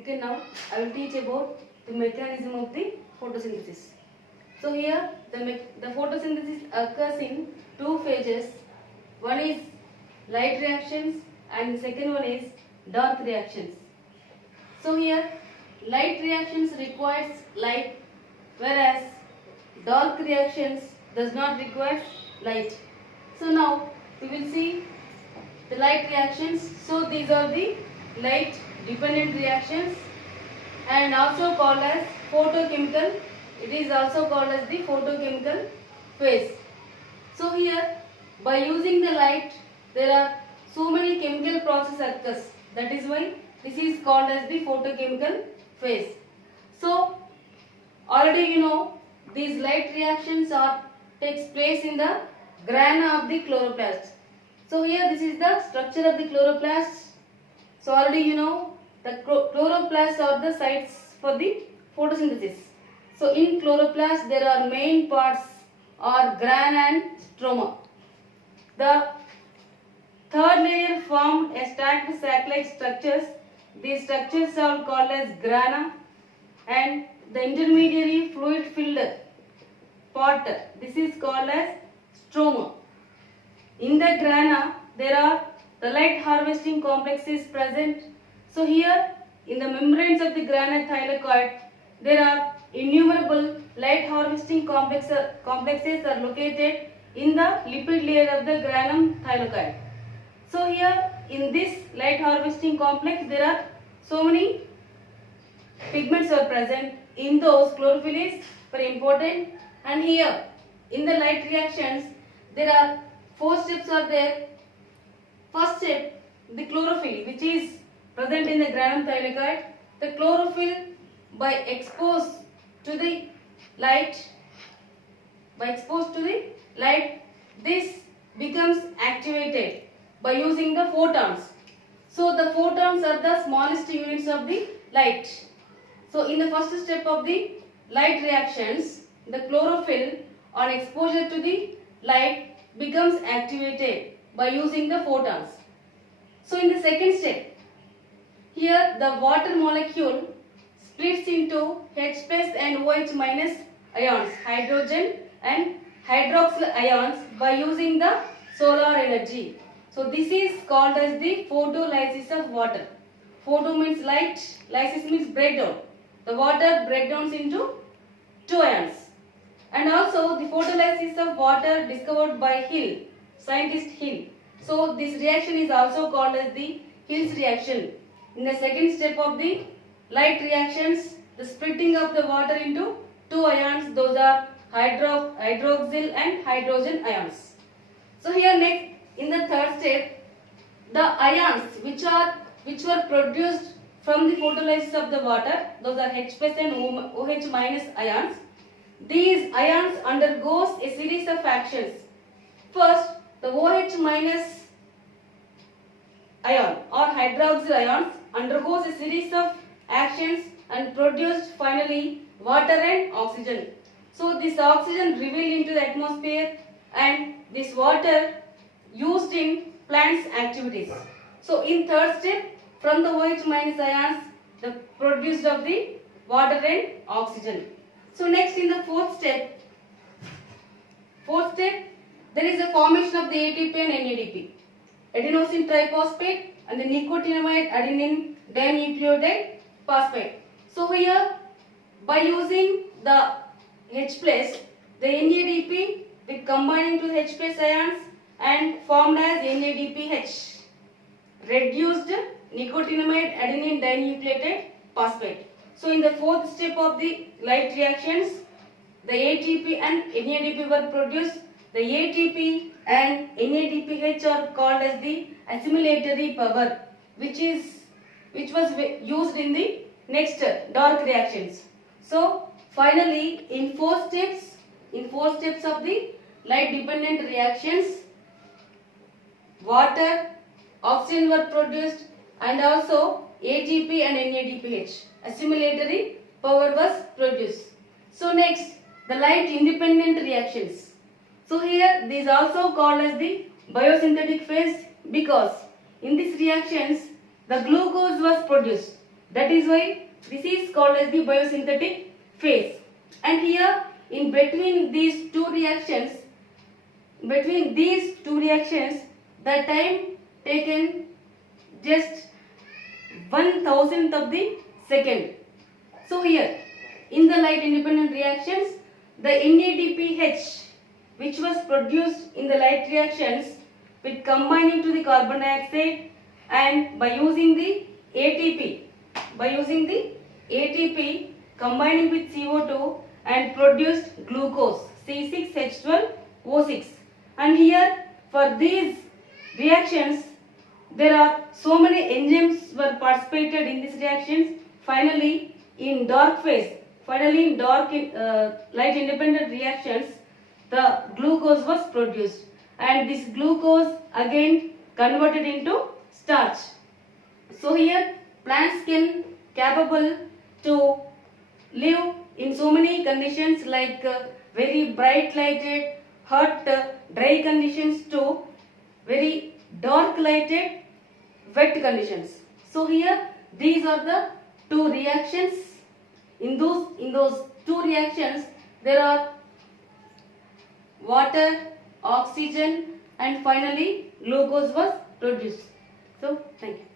Okay, now I will teach about the mechanism of the photosynthesis. So here the photosynthesis occurs in two phases. One is light reactions and the second one is dark reactions. So here light reactions requires light, whereas dark reactions does not require light. So now we will see the light reactions. So these are the light dependent reactions and also called as photochemical. It is also called as the photochemical phase. So here by using the light there are so many chemical processes occurs. That is why this is called as the photochemical phase. So already you know these light reactions takes place in the grana of the chloroplast. So here this is the structure of the chloroplast. So already you know the chloroplasts are the sites for the photosynthesis. So in chloroplast there are main parts are grana and stroma. The third layer formed a stacked sac-like structures. These structures are called as grana, and the intermediary fluid filled part, this is called as stroma. In the grana there are the light harvesting complexes present. So here in the membranes of the grana thylakoid there are innumerable light harvesting complexes are located in the lipid layer of the granum thylakoid. So here in this light harvesting complex there are so many pigments are present. In those chlorophyll is very important, and here in the light reactions there are 4 steps are there. First step, the chlorophyll which is present in the granum thylakoid. The chlorophyll by exposed to the light, this becomes activated by using the photons. So the photons are the smallest units of the light. So in the first step of the light reactions, the chlorophyll on exposure to the light becomes activated by using the photons. So in the second step, here the water molecule splits into H plus and OH minus ions, hydrogen and hydroxyl ions by using the solar energy. So this is called as the photolysis of water. Photo means light, lysis means breakdown. The water breakdowns into 2 ions. And also the photolysis of water discovered by Hill, scientist Hill. So this reaction is also called as the Hill's reaction. In the second step of the light reactions, the splitting of the water into 2 ions, those are hydroxyl and hydrogen ions. So here next in the third step, the ions which were produced from the photolysis of the water, those are H plus and OH minus ions. These ions undergoes a series of actions. First, the OH minus ion or hydroxyl ions undergoes a series of actions and produced finally water and oxygen. So this oxygen revealed into the atmosphere and this water used in plants activities. So in third step, from the OH minus ions, the produced of the water and oxygen. So next in the fourth step, there is a formation of the ATP and NADP, adenosine triphosphate and the nicotinamide adenine dinucleotide phosphate. So here by using the H plus, the NADP will combine into H plus ions and formed as NADPH, reduced nicotinamide adenine dinucleotide phosphate. So in the fourth step of the light reactions, the ATP and NADP were produced. The ATP and NADPH are called as the assimilatory power, which was used in the next dark reactions. So finally in four steps of the light dependent reactions, water, oxygen were produced and also ATP and NADPH, assimilatory power was produced. So next, the light independent reactions. So here these also called as the biosynthetic phase because in these reactions the glucose was produced. That is why this is called as the biosynthetic phase. And here in between these two reactions, the time taken just 1,000th of the second. So here in the light independent reactions, the NADPH which was produced in the light reactions with combining to the carbon dioxide and by using the ATP combining with CO2 and produced glucose C6H12O6. And here for these reactions there are so many enzymes were participated in these reactions. Finally in light independent reactions, the glucose was produced, and this glucose again converted into starch. So here plants can capable to live in so many conditions like very bright lighted, hot, dry conditions to very dark lighted, wet conditions. So here these are the two reactions. In those two reactions there are water, oxygen, and finally glucose was produced. So thank you.